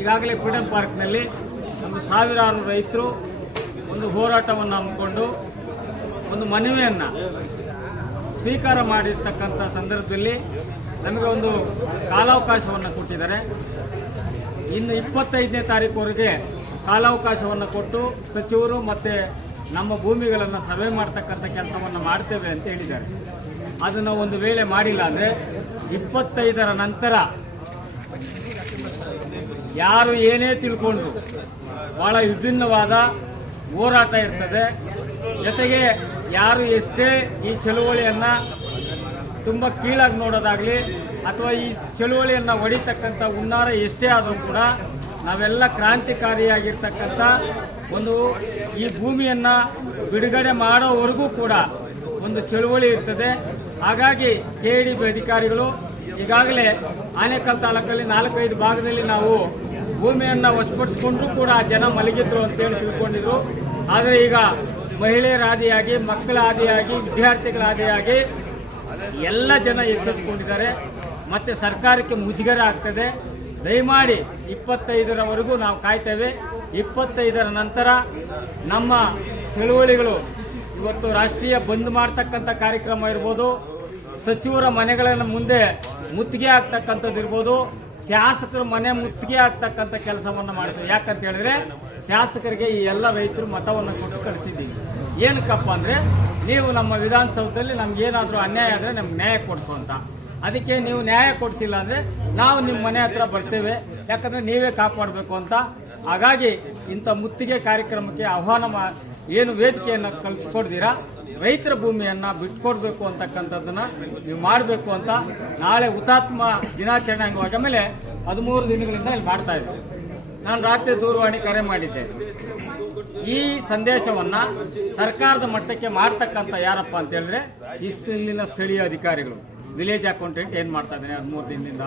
ಈಗಾಗಲೇ ಫ್ರೀಡಂ ಪಾರ್ಕ್ನಲ್ಲಿ ಒಂದು ಸಾವಿರಾರು ರೈತರು ಒಂದು ಹೋರಾಟವನ್ನು ಹಮ್ಮಿಕೊಂಡು ಒಂದು ಮನವಿಯನ್ನು ಸ್ವೀಕಾರ ಮಾಡಿರ್ತಕ್ಕಂಥ ಸಂದರ್ಭದಲ್ಲಿ ನಮಗೆ ಒಂದು ಕಾಲಾವಕಾಶವನ್ನು ಕೊಟ್ಟಿದ್ದಾರೆ. ಇನ್ನು 25ನೇ ತಾರೀಕುವರೆಗೆ ಕಾಲಾವಕಾಶವನ್ನು ಕೊಟ್ಟು ಸಚಿವರು ಮತ್ತು ನಮ್ಮ ಭೂಮಿಗಳನ್ನು ಸರ್ವೆ ಮಾಡ್ತಕ್ಕಂಥ ಕೆಲಸವನ್ನು ಮಾಡ್ತೇವೆ ಅಂತ ಹೇಳಿದ್ದಾರೆ. ಅದನ್ನು ಒಂದು ವೇಳೆ ಮಾಡಿಲ್ಲ ಅಂದರೆ 25ರ ನಂತರ ಯಾರು ಏನೇ ತಿಳ್ಕೊಂಡು ಭಾಳ ವಿಭಿನ್ನವಾದ ಹೋರಾಟ ಇರ್ತದೆ. ಜೊತೆಗೆ ಯಾರು ಎಷ್ಟೇ ಈ ಚಳುವಳಿಯನ್ನು ತುಂಬ ಕೀಳಾಗಿ ನೋಡೋದಾಗಲಿ ಅಥವಾ ಈ ಚಳುವಳಿಯನ್ನು ಹೊಡಿತಕ್ಕಂಥ ಹುನ್ನಾರ ಎಷ್ಟೇ ಆದರೂ ಕೂಡ ನಾವೆಲ್ಲ ಕ್ರಾಂತಿಕಾರಿಯಾಗಿರ್ತಕ್ಕಂಥ ಒಂದು ಈ ಭೂಮಿಯನ್ನು ಬಿಡುಗಡೆ ಮಾಡೋವರೆಗೂ ಕೂಡ ಒಂದು ಚಳುವಳಿ ಇರ್ತದೆ. ಹಾಗಾಗಿ KDB ಅಧಿಕಾರಿಗಳು ಈಗಾಗಲೇ ಆನೇಕಲ್ ತಾಲೂಕಲ್ಲಿ 4-5 ಭಾಗದಲ್ಲಿ ನಾವು ಭೂಮಿಯನ್ನು ವಶಪಡಿಸಿಕೊಂಡ್ರೂ ಕೂಡ ಜನ ಮಲಗಿದ್ರು ಅಂತೇಳಿ ತಿಳ್ಕೊಂಡಿದ್ರು. ಆದರೆ ಈಗ ಮಹಿಳೆಯರ ಆದಿಯಾಗಿ, ಮಕ್ಕಳ ಆದಿಯಾಗಿ, ವಿದ್ಯಾರ್ಥಿಗಳ ಆದಿಯಾಗಿ ಎಲ್ಲ ಜನ ಎಚ್ಚೆತ್ತುಕೊಂಡಿದ್ದಾರೆ. ಮತ್ತು ಸರ್ಕಾರಕ್ಕೆ ಮುಜುಗರ ಆಗ್ತದೆ. ದಯಮಾಡಿ 25ರವರೆಗೂ ನಾವು ಕಾಯ್ತೇವೆ. 25ರ ನಂತರ ನಮ್ಮ ಚಳುವಳಿಗಳು ಇವತ್ತು ರಾಷ್ಟ್ರೀಯ ಬಂದ್ ಮಾಡ್ತಕ್ಕಂಥ ಕಾರ್ಯಕ್ರಮ ಇರ್ಬೋದು, ಸಚಿವರ ಮನೆಗಳನ್ನು ಮುಂದೆ ಮುತ್ತಿಗೆ ಆಗ್ತಕ್ಕಂಥದ್ದು ಇರ್ಬೋದು, ಶಾಸಕರ ಮನೆ ಮುತ್ತಿಗೆ ಆಗ್ತಕ್ಕಂಥ ಕೆಲಸವನ್ನು ಮಾಡ್ತೇವೆ. ಯಾಕಂತ ಹೇಳಿದ್ರೆ ಶಾಸಕರಿಗೆ ಈ ಎಲ್ಲ ರೈತರು ಮತವನ್ನು ಕೊಟ್ಟು ಕಳಿಸಿದ್ದೀವಿ. ಏನಕ್ಕಪ್ಪ ಅಂದರೆ ನೀವು ನಮ್ಮ ವಿಧಾನಸೌಧದಲ್ಲಿ ನಮಗೇನಾದರೂ ಅನ್ಯಾಯ ಆದರೆ ನಮ್ಗೆ ನ್ಯಾಯ ಕೊಡಿಸು ಅಂತ. ಅದಕ್ಕೆ ನೀವು ನ್ಯಾಯ ಕೊಡಿಸಿಲ್ಲ ಅಂದರೆ ನಾವು ನಿಮ್ಮ ಮನೆ ಹತ್ರ ಬರ್ತೇವೆ, ಯಾಕಂದರೆ ನೀವೇ ಕಾಪಾಡಬೇಕು ಅಂತ. ಹಾಗಾಗಿ ಇಂಥ ಮುತ್ತಿಗೆ ಕಾರ್ಯಕ್ರಮಕ್ಕೆ ಆಹ್ವಾನ ಏನು ವೇದಿಕೆಯನ್ನು ಕಳಿಸ್ಕೊಡ್ತೀರಾ, ರೈತರ ಭೂಮಿಯನ್ನು ಬಿಟ್ಕೊಡ್ಬೇಕು ಅಂತಕ್ಕಂಥದ್ದನ್ನು ನೀವು ಮಾಡಬೇಕು ಅಂತ ನಾಳೆ ಹುತಾತ್ಮ ದಿನಾಚರಣೆ ಅಂಗವಾಗಿ ಆಮೇಲೆ 13 ದಿನಗಳಿಂದ ಇಲ್ಲಿ ಮಾಡ್ತಾ ಇದ್ದೆ. ನಾನು ರಾತ್ರಿ ದೂರವಾಣಿ ಕರೆ ಮಾಡಿದ್ದೆ. ಈ ಸಂದೇಶವನ್ನು ಸರ್ಕಾರದ ಮಟ್ಟಕ್ಕೆ ಮಾಡ್ತಕ್ಕಂಥ ಯಾರಪ್ಪ ಅಂತ ಹೇಳಿದ್ರೆ ಇಲ್ಲಿನ ಸ್ಥಳೀಯ ಅಧಿಕಾರಿಗಳು, ವಿಲೇಜ್ ಅಕೌಂಟೆಂಟ್ ಏನು ಮಾಡ್ತಾ ಇದ್ದಾನೆ 13 ದಿನದಿಂದ